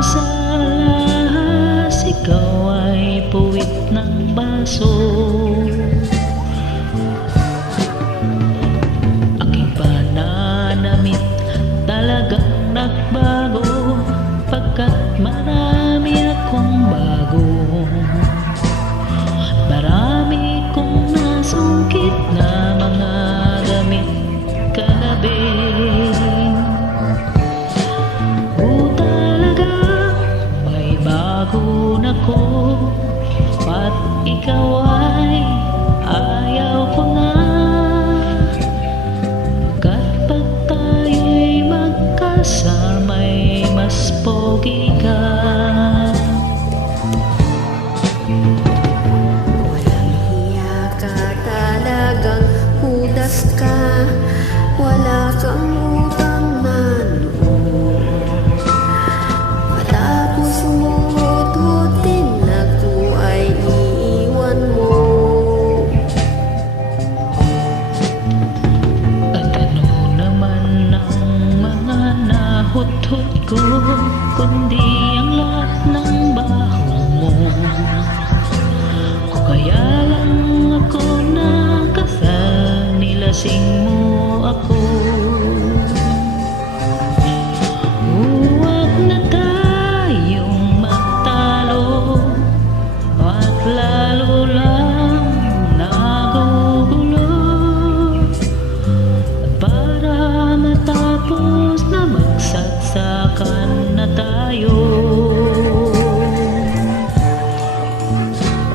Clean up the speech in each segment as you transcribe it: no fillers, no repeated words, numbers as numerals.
sa lahas, ikaw ay puwit ng baso. Aking pananamit talagang nagbago, pagkat marami akong bago. Marami kong nasungkit na mga gamit kalabing. Talagang may bago na ko, at ikaw ay ayaw ko na. Kapag tayo'y magkasama'y mas pogi ka. Walang hiya ka, talagang hudas ka. Wala kang utang na loob. Matapos mong hut-hutin, ako ay iiwan mo. At ano naman ang mga nahut-hut ko, kundi ang lahat ng baho mo. Kaya lang ako nakasal, nilasing mo ako. Huwag na tayong magtalo, at lalo lang nagugulo. At para matapos na magsagsakan na tayo,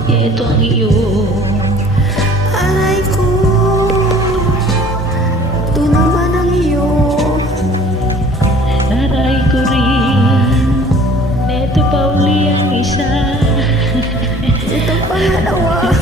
ito ang iyo. Aray ko, ito naman ang iyo. Aray ko rin, ito pa uli ang isa. Ito pangalawa.